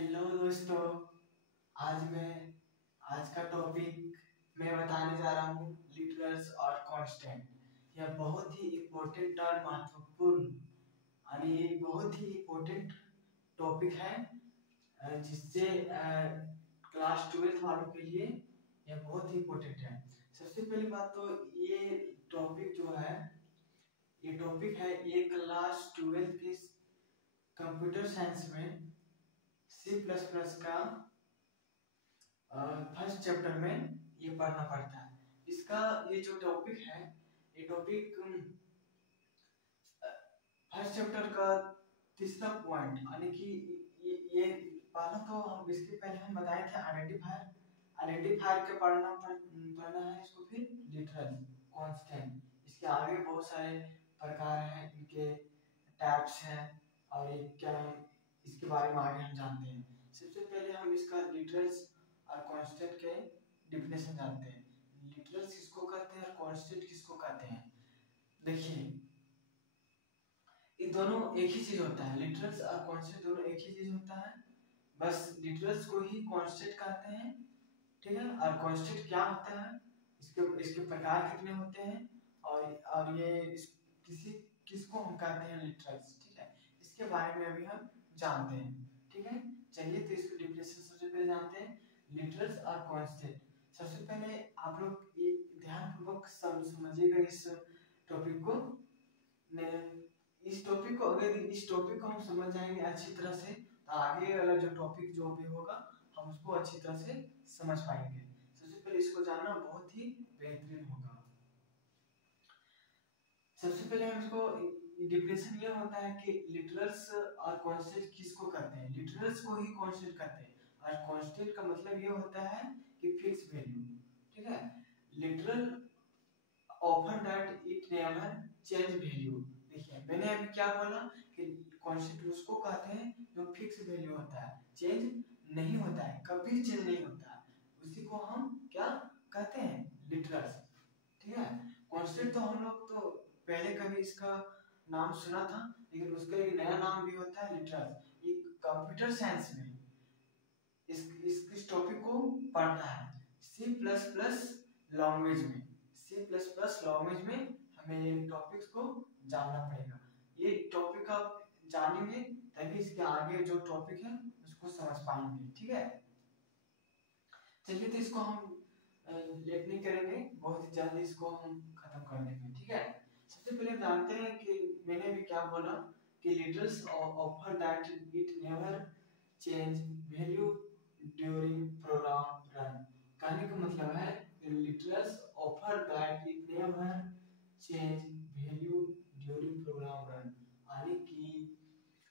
Hello दोस्तों। आज का टॉपिक मैं बताने जा रहा हूँ लिटरल्स और कांस्टेंट। यह बहुत ही इम्पोर्टेंट और महत्वपूर्ण और ये बहुत ही इम्पोर्टेंट टॉपिक है, जिससे क्लास 12 वालों के लिए यह बहुत ही इम्पोर्टेंट है। सबसे पहली बात तो ये टॉपिक जो है, ये टॉपिक है ये क्लास 12 के कंप्यूटर साइंस में C++ का फर्स्ट चैप्टर में ये पढ़ना पड़ता है। इसका ये जो टॉपिक है, ये टॉपिक फर्स्ट चैप्टर का तीसरा पॉइंट, यानी कि ये पहला तो हम इसके पहले हम बताए थे आइडेंटिफायर के पढ़ना है इसको, फिर लिटरल, कांस्टेंट। इसके आगे बहुत सारे प्रकार हैं, इनके टाइप्स हैं और ये क्या इसके बारे में आगे हम जानते हैं। सबसे पहले हम इसका लिटरल्स और कांस्टेंट के डिफिनेशन जानते हैं। लिटरल्स किसको कहते हैं और कांस्टेंट किसको कहते हैं? देखिए, ये दोनों एक ही चीज होता है। लिटरल्स और कांस्टेंट दोनों एक ही चीज होता है, बस लिटरल्स को ही कांस्टेंट कहते हैं, ठीक है। और कांस्टेंट क्या होता है, इसके प्रकार कितने होते हैं, और ये किसको हम कहते हैं लिटरल्स, ठीक है। इसके बारे में अभी हम जानते हैं, ठीक है। चलिए तो इसको डिफिनेशन सबसे पहले जानते हैं, लिटरल्स और कांस्टेंट। सबसे पहले आप लोग ये ध्यानपूर्वक समझिएगा इस टॉपिक को। अगर इस टॉपिक को हम समझ जाएंगे अच्छी तरह से, तो आगे वाला जो टॉपिक जो भी होगा हम उसको अच्छी तरह से समझ पाएंगे। सबसे पहले इसको जानना बहुत ही बेहतरीन होगा। सबसे पहले हम इसको डिफिनेशन ये होता है कि लिटरल्स और कांस्टेंट किसको कहते हैं। लिटरल्स को ही कांस्टेंट कहते हैं, और कांस्टेंट का मतलब ये होता है कि फिक्स वैल्यू, ठीक है। Literal offer that it never change value. देखिए, मैंने अभी क्या बोला कि कांस्टेंट उसको कहते हैं जो फिक्स वैल्यू होता है, चेंज नहीं होता है, कभी चेंज नहीं होता है, उसी को हम क्या कहते हैं, लिटरल्स, ठीक है। कांस्टेंट तो हम लोग तो पहले कभी इसका नाम सुना था, लेकिन उसका एक नया नाम भी होता है, लिटरल्स। ये कंप्यूटर साइंस में इस टॉपिक को पढ़ना है। C++ लैंग्वेज में, C++ लैंग्वेज में हमें ये टॉपिक्स को जानना पड़ेगा। ये टॉपिक आप जानेंगे तभी इसके आगे जो टॉपिक है उसको समझ पाएंगे, ठीक है। चलिए तो इसको हम लेट नहीं करेंगे, बहुत ही जल्दी इसको हम खत्म कर देंगे, ठीक है। सबसे पहले जानते हैं कि मैंने भी क्या बोला कि literals offer that it never change value during program run. कहने का मतलब है literals offer that it never change value during program run, यानी कि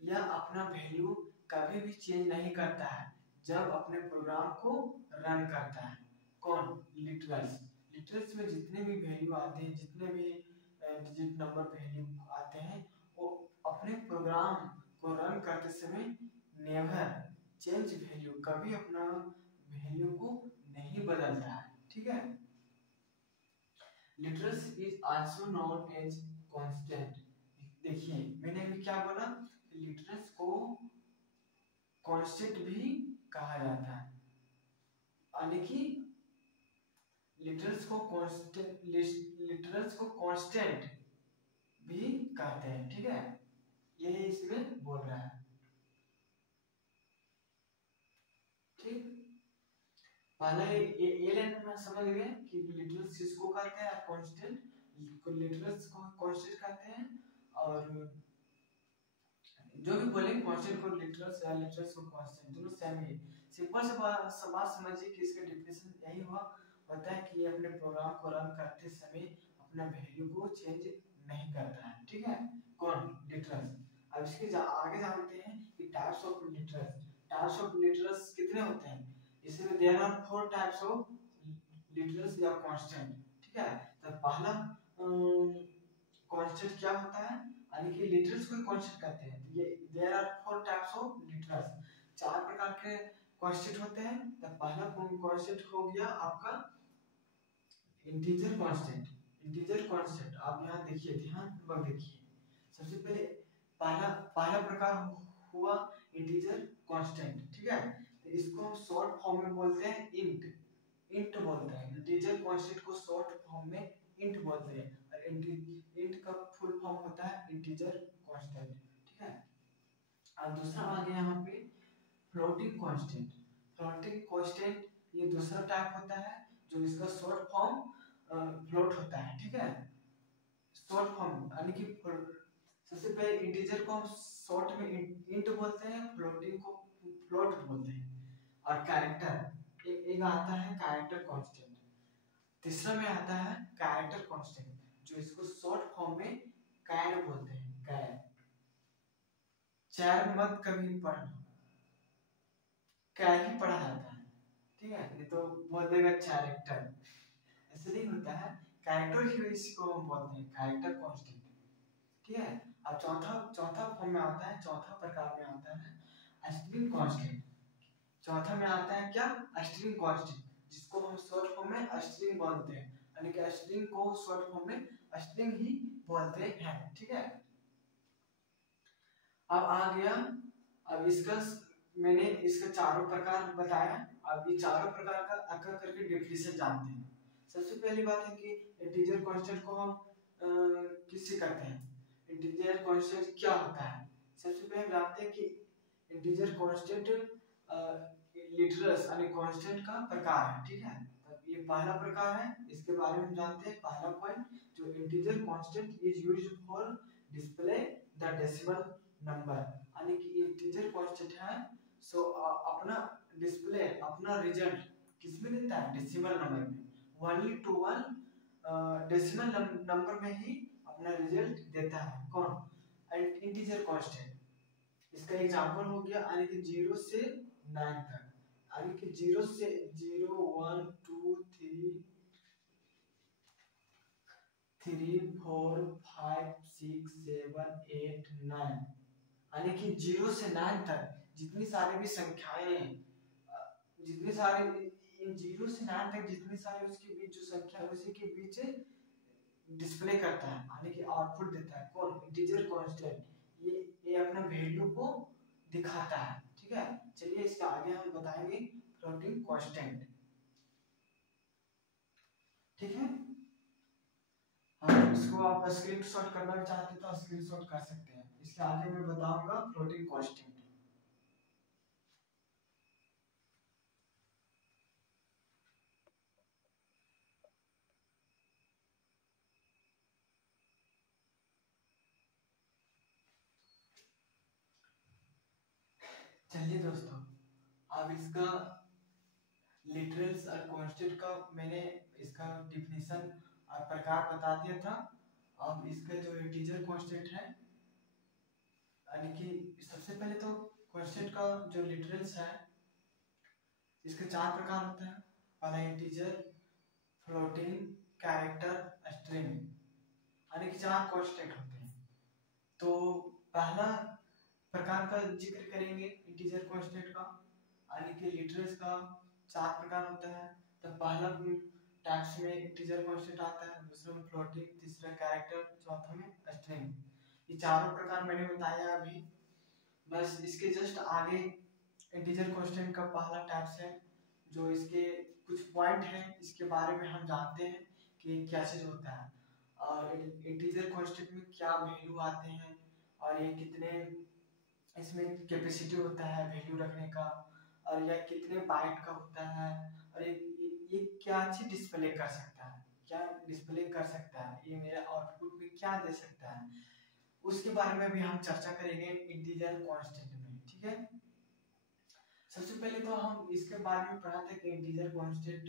यह अपना वैल्यू कभी भी चेंज नहीं करता है जब अपने प्रोग्राम को रन करता है। कौन? लिटरल्स। लिटरल्स में जितने भी वैल्यू आते हैं, जितने भी डिजिट नंबर वैल्यू आते हैं, वो अपने प्रोग्राम को रन करते समय नेवर चेंज वैल्यू, कभी अपना वैल्यू को नहीं बदलता है, ठीक है। Literals is also known as constant. देखिए, मैंने अभी क्या बोला, लिटरल्स को कांस्टेंट भी कहा जाता है, यानी कि लिटरल्स को कांस्टेंट भी कहते हैं, ठीक है। यही इसमें बोल रहा है, ठीक। पहले ये लाइन में समझ गए कि लिटरल्स किसको कहते हैं, कांस्टेंट को लिटरल्स को कांस्टेंट कहते हैं, और जो भी बोले कांस्टेंट को लिटरल्स या लिटरल्स को कांस्टेंट, दोनों सेम ही। सिंपल सा बात समझिए कि इसका डिफिनेशन यही होता है कि ये अपने प्रोग्राम को रन करते समय अपना वैल्यू को चेंज नहीं करता है, ठीक है। कौन? लिटरल्स। अब इसके आगे जानते हैं कि types of literals. Types of literals कितने होते हैं? इसमें there are 4 types of literals या कांस्टेंट, ठीक है। तो पहला कांस्टेंट क्या होता है, यानी कि लिटरल्स को कांस्टेंट कहते हैं। ये there are 4 types of literals, 4 प्रकार के कांस्टेंट होते हैं। तो पहला कांस्टेंट हो गया आपका इंटीजर कांस्टेंट। इंटीजर कांस्टेंट आप यहां देखिए, ध्यानपूर्वक देखिए। सबसे पहले पहला प्रकार हुआ इंटीजर कांस्टेंट, ठीक है। तो इसको हम शॉर्ट फॉर्म में बोलते हैं इंट, इंट बोलते हैं। इंटीजर कांस्टेंट को शॉर्ट फॉर्म में इंट बोलते हैं, और इंट का फुल फॉर्म होता है इंटीजर कांस्टेंट, ठीक है। और दूसरा आ गया यहाँ पे फ्लोटिंग कांस्टेंट। फ्लोटिंग कांस्टेंट ये दूसरा टाइप होता है जो इसका शॉर्ट फॉर्म फ्लोट होता है, ठीक है। शॉर्ट फॉर्म यानी कि सबसे पहले इंटीजर को हम शॉर्ट में इंट बोलते हैं, फ्लोटिंग को फ्लोट बोलते हैं। और कैरेक्टर एक आता है कैरेक्टर कांस्टेंट, तीसरा में आता है कैरेक्टर कांस्टेंट, जो इसको शॉर्ट फॉर्म में कैर बोलते हैं, कैर। चैर मत कभी पढ़ना, कैर ही पढ़ा जाता है, ठीक है। ये तो बोल देगा कैरेक्टर, ऐसे नहीं होता है। कैरेक्टर ही इसको हम बोलते हैं कैरेक्टर कांस्टेंट, ठीक है। अब चौथा चौथा फॉर्म में आता है, चौथा प्रकार में आता है स्ट्रिंग कांस्टेंट। चौथा में आता है क्या, स्ट्रिंग कांस्टेंट, जिसको हम शॉर्ट फॉर्म में स्ट्रिंग बोलते हैं, यानी कि स्ट्रिंग को शॉर्ट फॉर्म में स्ट्रिंग ही बोलते हैं, ठीक है। अब आ गया, अब इसका मैंने इसका चारों प्रकार बताया। अब ये चारों प्रकार का एक करके डेफिनेशन जानते हैं। सबसे पहली बात है कि इंटीजर कांस्टेंट को हम किससे करते हैं, इंटीजर कांस्टेंट क्या होता है। सबसे पहले हम जानते हैं कि इंटीजर कांस्टेंट लिटरल्स यानी कांस्टेंट का प्रकार है, ठीक है। तो ये पहला प्रकार है, इसके बारे में हम जानते हैं। पहला पॉइंट, जो integer constant is used for display the decimal number, यानी कि इंटीजर कांस्टेंट है सो अपना डिस्प्ले, अपना रिजल्ट किसमें देता है, डेसिमल नंबर में। Only to one decimal number में ही अपना रिजल्ट देता है कौन, इंटीजर कांस्टेंट। इसका एग्जांपल हो गया, यानी कि 0 से 9 तक, यानी कि 0 से 0 1 2 3 3 4 5 6 7 8 9, यानी कि 0 से 9 तक जितनी सारी भी संख्याएं हैं, जितनी सारी इन 0 से 9 तक जितनी सारी उसके बीच जो संख्या है उसी के बीच डिस्प्ले करता है, यानी कि आउटपुट देता है कौन, इंटीजर कांस्टेंट। ये अपना वैल्यू को दिखाता है, ठीक है। चलिए इसके आगे हम बताएंगे फ्लोटिंग कांस्टेंट, ठीक है। हाँ, इसको आप स्क्रीनशॉट करना भी चाहते हैं तो स्क्रीनशॉट कर सकते हैं। इसके आगे मैं बताऊंगा फ्लोटिंग कांस्टेंट। चलिए दोस्तों, अब इसका लिटरल्स और कांस्टेंट का मैंने इसका डिफिनीशन और प्रकार बता दिया था। अब इसका जो इंटीजर कांस्टेंट है, यानी कि सबसे पहले तो कांस्टेंट का जो लिटरल्स है इसके चार प्रकार होते हैं। पहला इंटीजर, फ्लोटिंग, कैरेक्टर, स्ट्रिंग, यानी कि चार कांस्टेंट होते हैं। तो पहला प्रकार का जिक्र करेंगे इंटीजर कांस्टेंट का, यानी कि लिटरल्स का चार प्रकार होता है। तो पहला टाइप्स में इंटीजर कांस्टेंट आता है, दूसरा में फ्लोटिंग, तीसरा कैरेक्टर, चौथा में स्ट्रिंग। ये चारों प्रकार मैंने बताया अभी। बस इसके जस्ट आगे इंटीजर कांस्टेंट का पहला टाइप्स है, जो इसके कुछ पॉइंट हैं, इसके बारे में हम जानते हैं कि क्या चीज होता है, और इंटीजर कांस्टेंट में क्या वैल्यू आते हैं, और ये कितने इसमें कैपेसिटी होता है वैल्यू रखने का, और यह कितने बाइट का होता है, और ये क्या चीज डिस्प्ले कर सकता है, क्या डिस्प्ले कर सकता है, ये मेरा आउटपुट में क्या दे सकता है, उसके बारे में भी हम चर्चा करेंगे इंटीजर कांस्टेंट में, ठीक है। सबसे पहले तो हम इसके बारे में पढ़ा था कि इंटीजर कांस्टेंट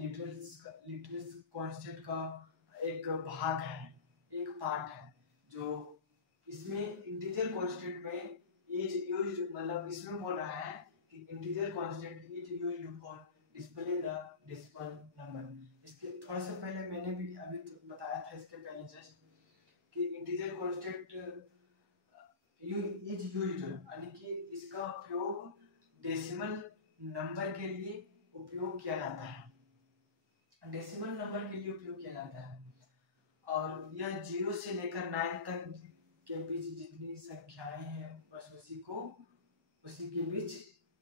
लिटरल्स कांस्टेंट का एक भाग है, एक पार्ट है, जो इसमें इंटीजर कांस्टेंट में इज यूज्ड, मतलब इसमें बोल रहा है कि integer constant is used for display the decimal number. इसके थोड़ा सा पहले मैंने भी अभी तो बताया था इसके पहले जस्ट कि इंटीजर कांस्टेंट इज यूज्ड, यानी कि इसका उपयोग डेसिमल नंबर के लिए उपयोग किया जाता है, डेसिमल नंबर के लिए उपयोग किया जाता है। और यह 0 से लेकर 9 तक के बीच जितनी संख्याएं हैं बस उसी के बीच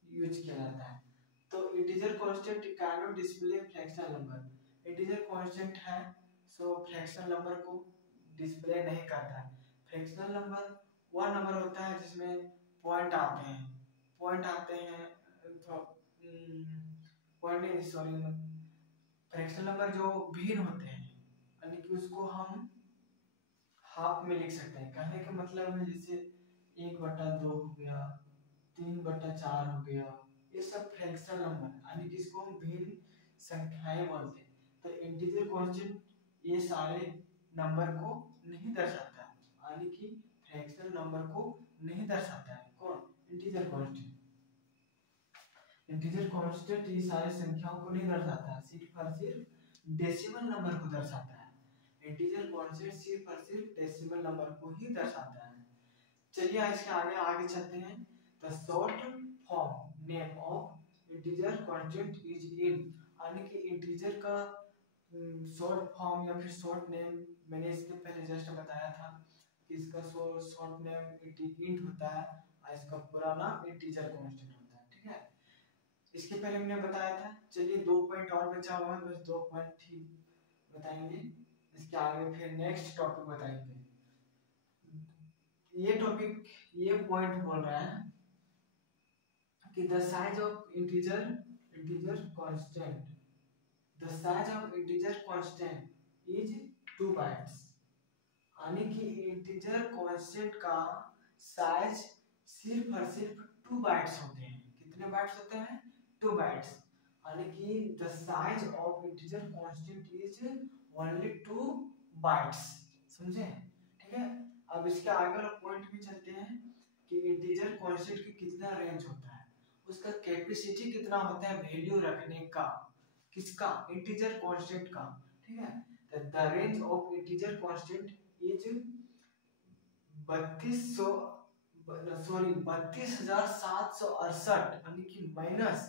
यूज किया जाता है। तो integer constant can not display fractional number. Integer constant है सो फ्रैक्शनल नंबर को डिस्प्ले नहीं करता है। फ्रैक्शनल नंबर वह नंबर होता है जिसमें पॉइंट आते हैं, पॉइंट आते हैं पॉइंट नहीं सॉरी, फ्रैक्शनल नंबर जो भिन्न होते हैं यानी कि उसको हम हाफ में लिख सकते हैं। कहने का मतलब है जैसे 1/2 हो गया, 3/4 हो गया, ये सब फ्रैक्शनल नंबर यानी कि इसको हम भिन्न संख्याएं बोलते हैं। तो इंटीजर कांस्टेंट ये सारे नंबर को नहीं दर्शाता है, यानी कि फ्रैक्शनल नंबर को नहीं दर्शाता है। कौन? Integer constant. इंटीजर कांस्टेंट ये सारे संख्याओं को नहीं दर्शाता है, सिर्फ और सिर्फ डेसिमल नंबर को दर्शाता है। इंटीजर कांस्टेंट सिर्फ और सिर्फ डेसिमल नंबर को ही दर्शाता है। चलिए आज के आगे चलते हैं। The short form name of integer constant is in, यानी कि इंटीजर का शॉर्ट फॉर्म या फिर शॉर्ट नेम मैंने इसके पहले जस्ट बताया था कि इसका शॉर्ट नेम इंट होता है और इसका पूरा नाम इंटीजर कांस्टेंट होता है। ठीक है, इसके पहले मैंने बताया था। चलिए 2 पॉइंट और बचा हुआ है, बस 2 पॉइंट ही बताएंगे, इसके आगे फिर नेक्स्ट टॉपिक बताएंगे। ये टॉपिक ये पॉइंट बोल रहा है कि the size of integer constant, the size of integer constant is 2 bytes, यानी कि इंटीजर कांस्टेंट का साइज सिर्फ और सिर्फ 2 बाइट्स होते हैं। कितने बाइट्स होते हैं? 2 बाइट्स, यानी कि the size of integer constant is only 2 bytes. समझे? ठीक है, अब इसके आगे वाला पॉइंट भी चलते हैं कि इंटीजर कांस्टेंट की कितना रेंज होता है, उसका कैपेसिटी कितना होता है वैल्यू रखने का। किसका? इंटीजर कांस्टेंट का। ठीक है, the range of integer constant is 32,768 यानी कि माइनस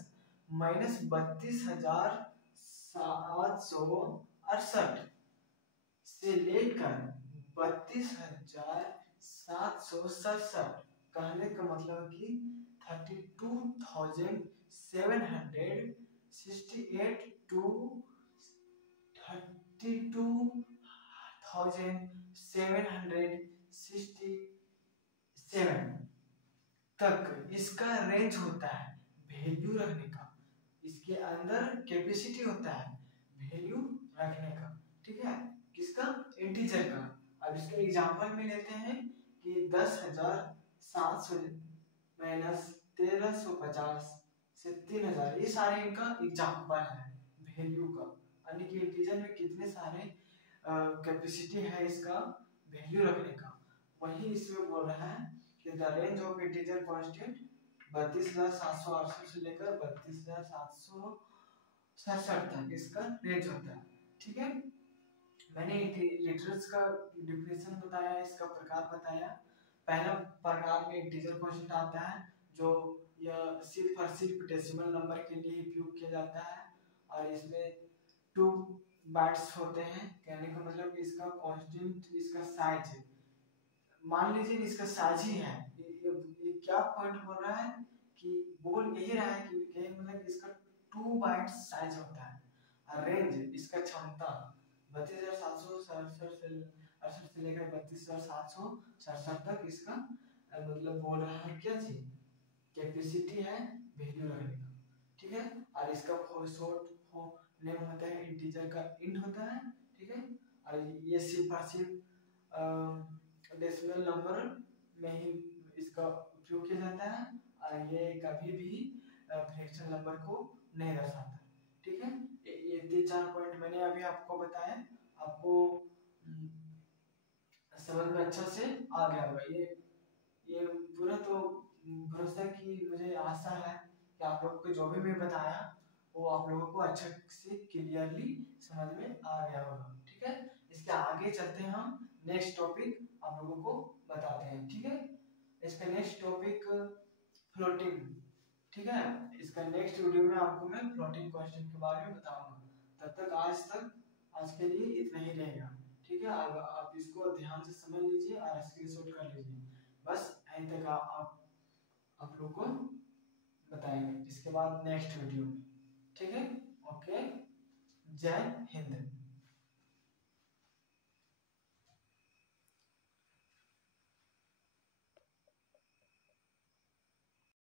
32,768 से लेकर 32,767। कहने का मतलब कि 32,768 टू 32,767 तक इसका रेंज होता है वैल्यू रखने का। इसके अंदर कैपेसिटी होता है वैल्यू रखने का। ठीक है, किसका? इंटीजर का। अब इसका एग्जांपल में लेते हैं कि 10,700 माइनस 1,350 से 3,000, ये सारे इनका एग्जांपल है वैल्यू का, यानी कि इंटीजर में कितने सारे कैपेसिटी है इसका वैल्यू रखने का। वही इसमें बोल रहा है कि the range of integer constant 32,768 से लेकर 32,767 तक इसका रेंज होता है। ठीक है, मैंने लिटरल्स का डिफिनेशन बताया, इसका प्रकार बताया। पहला प्रकार में इंटीजर कांस्टेंट आता है जो यह सिर्फ और सिर्फ डेसिमल नंबर के लिए उपयोग किया जाता है और इसमें 2 बाइट्स होते हैं। कहने का मतलब कि इसका कांस्टेंट इसका साइज है, मान लीजिए इसका साइज ही है। ये क्या पॉइंट बोल रहा है कि बोल यही रहा है कि मतलब इसका 2 बाइट्स साइज होता है और रेंज इसका क्षमता 32,768 से लेकर 32,767 तक इसका मतलब बोल रहा है क्या चीज कैपेसिटी है वैल्यू रखने का। ठीक है, और इसका शॉर्ट नेम होता है इंटीजर का इंट होता है। ठीक है, और ये सिर्फ और सिर्फ डेसिमल नंबर में ही इसका उपयोग किया जाता है और ये कभी भी फ्रैक्शनल नंबर को नहीं दर्शाता। ठीक है, ये 3-4 पॉइंट मैंने अभी आपको बताया, आपको समझ में अच्छा से आ गया होगा। ये पूरा तो भरोसा की मुझे आशा है कि आप लोगों को जो भी मैं बताया वो आप लोगों को अच्छा से क्लियरली समझ में आ गया होगा। ठीक है, इसके आगे चलते हैं, हम नेक्स्ट टॉपिक आप लोगों को बताते हैं। ठीक है, इसका नेक्स्ट टॉपिक फ्लोटिंग। ठीक है, इसका नेक्स्ट वीडियो में आपको मैं फ्लोटिंग कांस्टेंट के बारे में बताऊंगा। तब तक आज के लिए इतना ही रहेगा। ठीक है, आप इसको ध्यान से समझ लीजिए और स्क्रीनशॉट कर लीजिए। बस यहीं तक आप आप लोग को बताएंगे इसके बाद नेक्स्ट वीडियो में। ठीक है, ओके, जय हिंद।